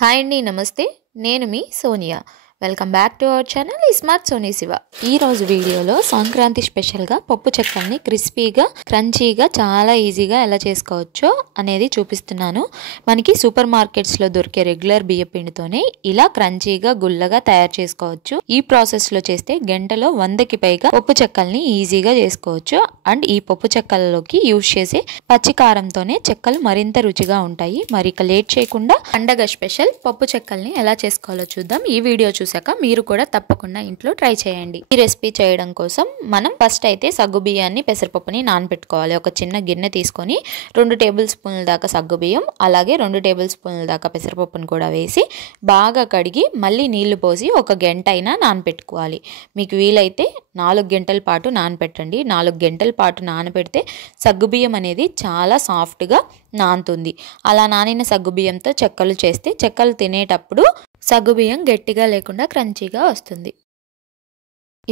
Hi అండి, నమస్తే. నేను మీ Sonia. Welcome back to our channel smart Soni Shiva. ఈ రోజు వీడియోలో సంక్రాంతి స్పెషల్గా పప్పు చెక్కల్ని క్రిస్పీగా క్రంచీగా చాలా ఈజీగా ఎలా చేసుకోవచ్చో అనేది చూపిస్తున్నాను. మనకి సూపర్ మార్కెట్స్లో దొరికే రెగ్యులర్ బియ్య పిండితోనే ఇలా క్రంచీగా గుల్లగా తయారు చేసుకోవచ్చు. ఈ ప్రాసెస్లో చేస్తే గంటలో 100కి పైగా పప్పు చెక్కల్ని ఈజీగా చేసుకోవచ్చు. అండ్ ఈ పప్పు చెక్కలలోకి యూజ్ చేసే పచ్చి కారంతోనే చెక్కలు మరింత రుచిగా ఉంటాయి. మరి ఇక లేట్ చేయకుండా పండగ స్పెషల్ పప్పు చెక్కల్ని ఎలా చేసుకోవాలో చూద్దాం. ఈ వీడియో చూసాక మీరు కూడా తప్పకుండా ఇంట్లో ట్రై చేయండి. ఈ రెసిపీ చేయడం కోసం మనం ఫస్ట్ అయితే సగ్గు బియ్యాన్ని పెసరపప్పుని నానబెట్టుకోవాలి. ఒక చిన్న గిన్నె తీసుకొని 2 టేబుల్ స్పూన్ల దాకా సగ్గు బియ్యం, అలాగే 2 టేబుల్ స్పూన్ల దాకా పెసరపప్పును కూడా వేసి బాగా కడిగి మళ్ళీ నీళ్లు పోసి ఒక గంట అయినా నానబెట్టుకోవాలి. మీకు వీలైతే 4 గంటల పాటు నానబెట్టండి. 4 గంటల పాటు నానబెడితే సగ్గుబియ్యం అనేది చాలా సాఫ్ట్గా నానుతుంది. అలా నానిన సగ్గుబియ్యంతో చెక్కలు చేస్తే చెక్కలు తినేటప్పుడు సగ్గుబియ్యం గట్టిగా లేకుండా క్రంచీగా వస్తుంది.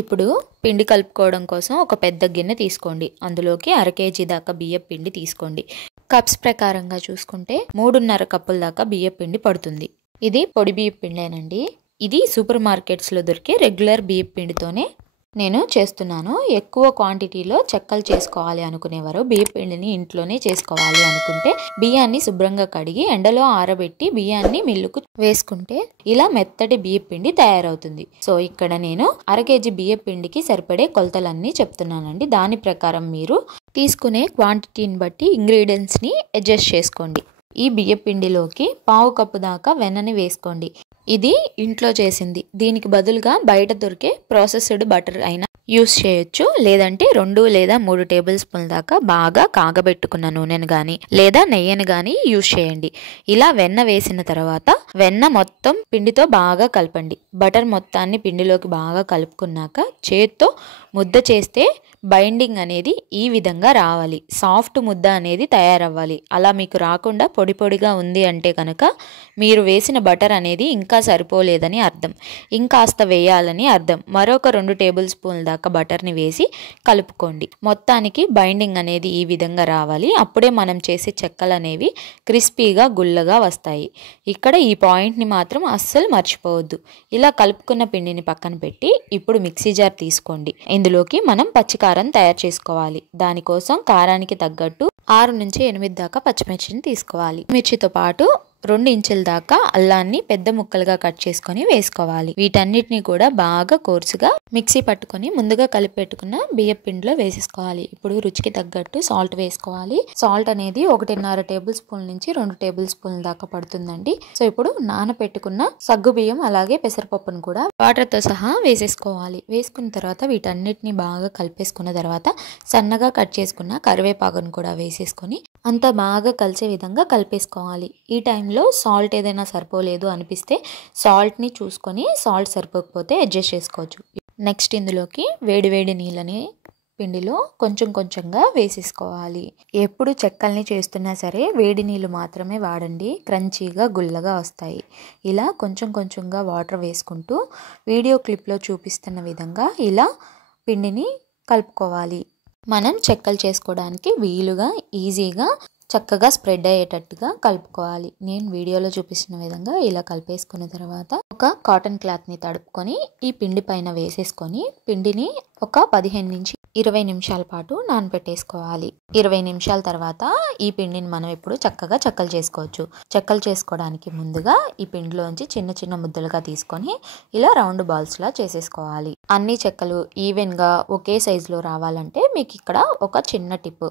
ఇప్పుడు పిండి కలుపుకోవడం కోసం ఒక పెద్ద గిన్నె తీసుకోండి. అందులోకి 1/2 కేజీ దాకా బియ్య పిండి తీసుకోండి. కప్స్ ప్రకారంగా చూసుకుంటే 3.5 కప్పుల దాకా బియ్య పిండి పడుతుంది. ఇది పొడి బియ్య పిండేనండి. ఇది సూపర్ మార్కెట్స్లో దొరికే రెగ్యులర్ బియ్య పిండితోనే నేను చేస్తున్నాను. ఎక్కువ క్వాంటిటీలో చెక్కలు చేసుకోవాలి అనుకునేవారు బియ్య పిండిని ఇంట్లోనే చేసుకోవాలి అనుకుంటే బియ్యాన్ని శుభ్రంగా కడిగి ఎండలో ఆరబెట్టి బియ్యాన్ని మిల్లుకు వేసుకుంటే ఇలా మెత్తటి బియ్య పిండి తయారవుతుంది. సో ఇక్కడ నేను 1/2 కేజీ బియ్య పిండికి సరిపడే కొలతలన్నీ చెప్తున్నానండి. దాని ప్రకారం మీరు తీసుకునే క్వాంటిటీని బట్టి ఇంగ్రీడియంట్స్ని అడ్జస్ట్ చేసుకోండి. ఈ బియ్య పిండిలోకి 1/2 కప్పు దాకా వెన్నని వేసుకోండి. ఇది ఇంట్లో చేసింది. దీనికి బదులుగా బయట దొరికే ప్రాసెస్డ్ బటర్ అయినా యూస్ చేయొచ్చు. లేదంటే 2 లేదా 3 టేబుల్ స్పూన్ల దాకా బాగా కాగబెట్టుకున్న నూనెను కానీ లేదా నెయ్యిని కానీ యూస్ చేయండి. ఇలా వెన్న వేసిన తర్వాత వెన్న మొత్తం పిండితో బాగా కలపండి. బటర్ మొత్తాన్ని పిండిలోకి బాగా కలుపుకున్నాక చేత్తో ముద్ద చేస్తే బైండింగ్ అనేది ఈ విధంగా రావాలి. సాఫ్ట్ ముద్ద అనేది తయారవ్వాలి. అలా మీకు రాకుండా పొడి పొడిగా ఉంది అంటే కనుక మీరు వేసిన బటర్ అనేది ఇంకా సరిపోలేదని అర్థం. ఇంకాస్త వేయాలని అర్థం. మరొక 2 టేబుల్ స్పూన్ల దాకా బటర్ని వేసి కలుపుకోండి. మొత్తానికి బైండింగ్ అనేది ఈ విధంగా రావాలి. అప్పుడే మనం చేసే చెక్కలు అనేవి క్రిస్పీగా గుల్లగా వస్తాయి. ఇక్కడ ఈ పాయింట్ని మాత్రం అస్సలు మర్చిపోవద్దు. ఇలా కలుపుకున్న పిండిని పక్కన పెట్టి ఇప్పుడు మిక్సీ జార్ తీసుకోండి. ఇందులోకి మనం పచ్చికారం తయారు చేసుకోవాలి. దానికోసం కారానికి తగ్గట్టు 6 నుంచి 8 దాకా పచ్చిమిర్చిని తీసుకోవాలి. మిర్చితో పాటు 2 ఇంచుల దాకా అల్లాన్ని పెద్ద ముక్కలుగా కట్ చేసుకొని వేసుకోవాలి. వీటన్నిటిని కూడా బాగా కోర్సుగా మిక్సీ పట్టుకొని ముందుగా కలిపి పెట్టుకున్న బియ్య పిండిలో వేసేసుకోవాలి. ఇప్పుడు రుచికి తగ్గట్టు సాల్ట్ వేసుకోవాలి. సాల్ట్ అనేది 1.5 టేబుల్ స్పూన్ నుంచి 2 టేబుల్ స్పూన్ల దాకా పడుతుందండి. సో ఇప్పుడు నానబెట్టుకున్న సగ్గు బియ్యం అలాగే పెసరపప్పును కూడా వాటర్తో సహా వేసేసుకోవాలి. వేసుకున్న తర్వాత వీటన్నిటిని బాగా కలిపేసుకున్న తర్వాత సన్నగా కట్ చేసుకున్న కరివేపాకును కూడా వేసేసుకొని అంతా బాగా కలిసే విధంగా కలిపేసుకోవాలి. ఈ టైంలో సాల్ట్ ఏదైనా సరిపోలేదు అనిపిస్తే సాల్ట్ని చూసుకొని సాల్ట్ సరిపోకపోతే అడ్జస్ట్ చేసుకోవచ్చు. నెక్స్ట్ ఇందులోకి వేడి నీళ్ళని పిండిలో కొంచెం కొంచెంగా వేసేసుకోవాలి. ఎప్పుడు చెక్కల్ని చేస్తున్నా సరే వేడి నీళ్ళు మాత్రమే వాడండి. క్రంచీగా గుల్లగా వస్తాయి. ఇలా కొంచెం కొంచెంగా వాటర్ వేసుకుంటూ వీడియో క్లిప్లో చూపిస్తున్న విధంగా ఇలా పిండిని కలుపుకోవాలి. మనం చెక్కలు చేసుకోవడానికి వీలుగా ఈజీగా చక్కగా స్ప్రెడ్ అయ్యేటట్టుగా కలుపుకోవాలి. నేను వీడియోలో చూపిస్తున్న విధంగా ఇలా కలిపేసుకున్న తర్వాత ఒక కాటన్ క్లాత్ని తడుపుకొని ఈ పిండి పైన వేసేసుకొని పిండిని ఒక 15 నుంచి 20 నిమిషాల పాటు నానబెట్టేసుకోవాలి. 20 నిమిషాల తర్వాత ఈ పిండిని మనం ఇప్పుడు చక్కగా చెక్కలు చేసుకోవచ్చు. చెక్కలు చేసుకోవడానికి ముందుగా ఈ పిండిలోంచి చిన్న చిన్న ముద్దలుగా తీసుకొని ఇలా రౌండ్ బాల్స్లా చేసేసుకోవాలి. అన్ని చెక్కలు ఈవెన్గా ఒకే సైజులో రావాలంటే మీకు ఇక్కడ ఒక చిన్న టిప్.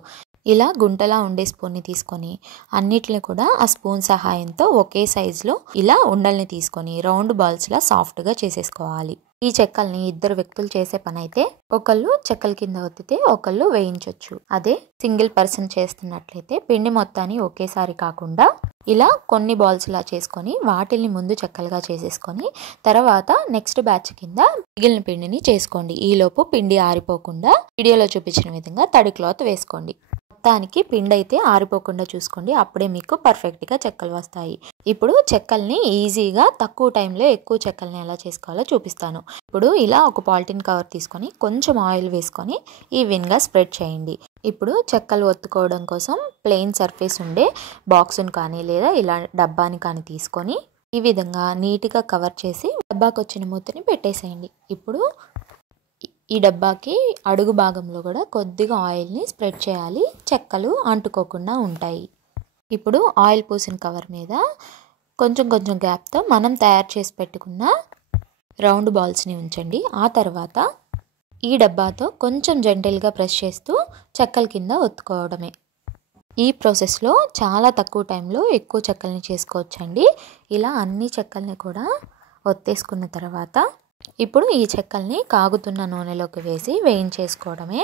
ఇలా గుంటలా ఉండే స్పూన్ని తీసుకొని అన్నిటిని కూడా ఆ స్పూన్ సహాయంతో ఒకే సైజులో ఇలా ఉండల్ని తీసుకొని రౌండ్ బాల్స్లా సాఫ్ట్గా చేసేసుకోవాలి. ఈ చెక్కల్ని 2 వ్యక్తులు చేసే పని అయితే ఒకళ్ళు చెక్కల కింద ఒత్తితే ఒకళ్ళు వేయించవచ్చు. అదే సింగిల్ పర్సన్ చేస్తున్నట్లయితే పిండి మొత్తాన్ని ఒకేసారి కాకుండా ఇలా కొన్ని బాల్స్ లా చేసుకొని వాటిని ముందు చెక్కలుగా చేసేసుకొని తర్వాత నెక్స్ట్ బ్యాచ్ కింద మిగిలిన పిండిని చేసుకోండి. ఈలోపు పిండి ఆరిపోకుండా వీడియోలో చూపించిన విధంగా తడి క్లాత్ వేసుకోండి. మొత్తానికి పిండి అయితే ఆరిపోకుండా చూసుకోండి. అప్పుడే మీకు పర్ఫెక్ట్గా చెక్కలు వస్తాయి. ఇప్పుడు చెక్కల్ని ఈజీగా తక్కువ టైంలో ఎక్కువ చెక్కల్ని ఎలా చేసుకోవాలో చూపిస్తాను. ఇప్పుడు ఇలా ఒక పాలిథిన్ కవర్ తీసుకొని కొంచెం ఆయిల్ వేసుకొని ఈవెన్గా స్ప్రెడ్ చేయండి. ఇప్పుడు చెక్కలు ఒత్తుకోవడం కోసం ప్లెయిన్ సర్ఫేస్ ఉండే బాక్స్ని కానీ లేదా ఇలా డబ్బాని కానీ తీసుకొని ఈ విధంగా నీట్గా కవర్ చేసి డబ్బాకి వచ్చిన మూతని పెట్టేసేయండి. ఇప్పుడు ఈ డబ్బాకి అడుగు భాగంలో కూడా కొద్దిగా ఆయిల్ని స్ప్రెడ్ చేయాలి, చెక్కలు అంటుకోకుండా ఉంటాయి. ఇప్పుడు ఆయిల్ పూసిన కవర్ మీద కొంచెం కొంచెం గ్యాప్తో మనం తయారు చేసి పెట్టుకున్న రౌండ్ బాల్స్ని ఉంచండి. ఆ తర్వాత ఈ డబ్బాతో కొంచెం జెంటిల్గా ప్రెస్ చేస్తూ చెక్కల కింద ఒత్తుకోవడమే. ఈ ప్రాసెస్లో చాలా తక్కువ టైంలో ఎక్కువ చెక్కల్ని చేసుకోవచ్చండి. ఇలా అన్ని చెక్కల్ని కూడా ఒత్తేసుకున్న తర్వాత ఇప్పుడు ఈ చెక్కల్ని కాగుతున్న నూనెలోకి వేసి వేయించేసుకోవడమే.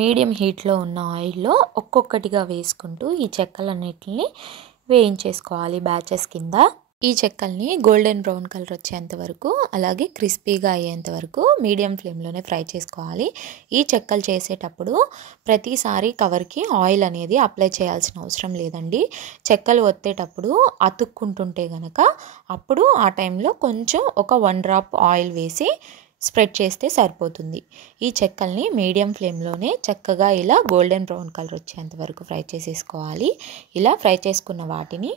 మీడియం హీట్లో ఉన్న ఆయిల్లో ఒక్కొక్కటిగా వేసుకుంటూ ఈ చెక్కలన్నిటిని వేయించేసుకోవాలి బ్యాచెస్ కింద. ఈ చెక్కల్ని గోల్డెన్ బ్రౌన్ కలర్ వచ్చేంత వరకు, అలాగే క్రిస్పీగా అయ్యేంత వరకు మీడియం ఫ్లేమ్లోనే ఫ్రై చేసుకోవాలి. ఈ చెక్కలు చేసేటప్పుడు ప్రతిసారి కవర్కి ఆయిల్ అనేది అప్లై చేయాల్సిన అవసరం లేదండి. చెక్కలు ఒత్తేటప్పుడు అతుక్కుంటుంటే గనక అప్పుడు ఆ టైంలో కొంచెం ఒక 1 డ్రాప్ ఆయిల్ వేసి స్ప్రెడ్ చేస్తే సరిపోతుంది. ఈ చెక్కల్ని మీడియం ఫ్లేమ్లోనే చక్కగా ఇలా గోల్డెన్ బ్రౌన్ కలర్ వచ్చేంత వరకు ఫ్రై చేసేసుకోవాలి. ఇలా ఫ్రై చేసుకున్న వాటిని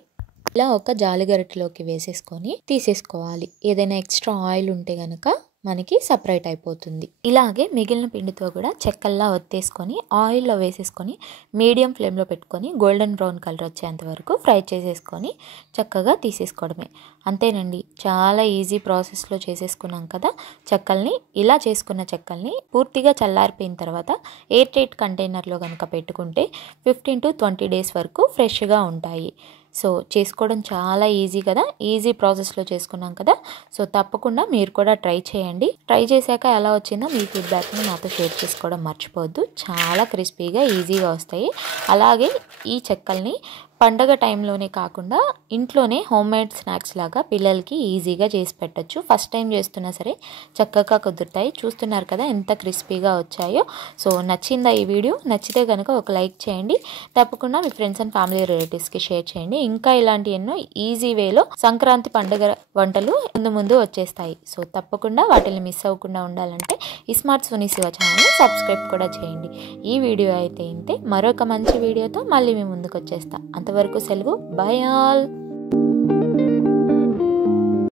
ఇలా ఒక జాలిగరిటెలోకి వేసేసుకొని తీసేసుకోవాలి. ఏదైనా ఎక్స్ట్రా ఆయిల్ ఉంటే కనుక మనకి సపరేట్ అయిపోతుంది. ఇలాగే మిగిలిన పిండితో కూడా చెక్కల్లా ఒత్తేసుకొని ఆయిల్లో వేసేసుకొని మీడియం ఫ్లేమ్లో పెట్టుకొని గోల్డెన్ బ్రౌన్ కలర్ వచ్చేంత వరకు ఫ్రై చేసేసుకొని చక్కగా తీసేసుకోవడమే. అంతేనండి, చాలా ఈజీ ప్రాసెస్లో చేసేసుకున్నాం కదా చెక్కల్ని. ఇలా చేసుకున్న చెక్కల్ని పూర్తిగా చల్లారిపోయిన తర్వాత ఎయిర్ టైట్ కంటైనర్లో కనుక పెట్టుకుంటే 15 to 20 డేస్ వరకు ఫ్రెష్గా ఉంటాయి. సో చేసుకోవడం చాలా ఈజీ కదా, ఈజీ ప్రాసెస్లో చేసుకున్నాం కదా. సో తప్పకుండా మీరు కూడా ట్రై చేయండి. ట్రై చేశాక ఎలా వచ్చిందో మీ ఫీడ్బ్యాక్ని నాతో షేర్ చేసుకోవడం మర్చిపోవద్దు. చాలా క్రిస్పీగా ఈజీగా వస్తాయి. అలాగే ఈ చెక్కల్ని పండగ టైంలోనే కాకుండా ఇంట్లోనే హోమ్మేడ్ స్నాక్స్ లాగా పిల్లలకి ఈజీగా చేసి పెట్టచ్చు. ఫస్ట్ టైం చేస్తున్నా సరే చక్కగా కుదురుతాయి. చూస్తున్నారు కదా ఎంత క్రిస్పీగా వచ్చాయో. సో నచ్చిందా ఈ వీడియో? నచ్చితే కనుక ఒక లైక్ చేయండి. తప్పకుండా మీ ఫ్రెండ్స్ అండ్ ఫ్యామిలీ రిలేటివ్స్కి షేర్ చేయండి. ఇంకా ఇలాంటి ఎన్నో ఈజీ వేలో సంక్రాంతి పండుగ వంటలు ముందు వచ్చేస్తాయి. సో తప్పకుండా వాటిని మిస్ అవ్వకుండా ఉండాలంటే ఈ స్మార్ట్ సోనీ శివ ఛానల్ని సబ్స్క్రైబ్ కూడా చేయండి. ఈ వీడియో అయితే ఇంతే. మరొక మంచి వీడియోతో మళ్ళీ మీ ముందుకు వచ్చేస్తా. అంతవరకు సెలవు. By all.